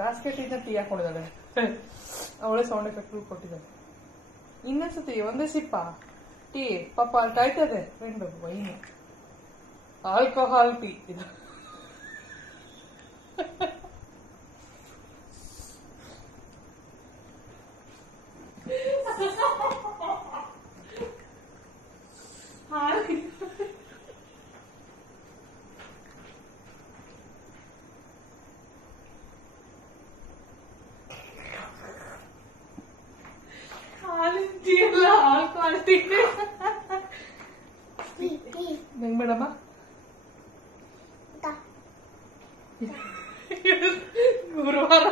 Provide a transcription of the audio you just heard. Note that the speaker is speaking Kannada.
ಬ್ಯಾಸ್ಕೆಟ್ ಇಂದ ಟೀ ಹಾಕೊಂಡಿದ್ದಾಳೆ. ಅವಳೇ ಸೌಂಡ್ ಎಫೆಕ್ಟ್ ಕೊಟ್ಟಿದ್ದಾಳೆ. ಇನ್ನೊಂದ್ಸತಿ ಒಂದೇ ಸಿಪ್ಪ ಟೀ ಪಾಪ ಅಲ್ಲಿ ಕಾಯ್ತದೆ ಫ್ರೆಂಡ್ ವೈನ್ ಆಲ್ಕೋಹಾಲ್ ಟೀ ಇದು. ಬೇಡಮ್ಮ ಗುರುವಾರ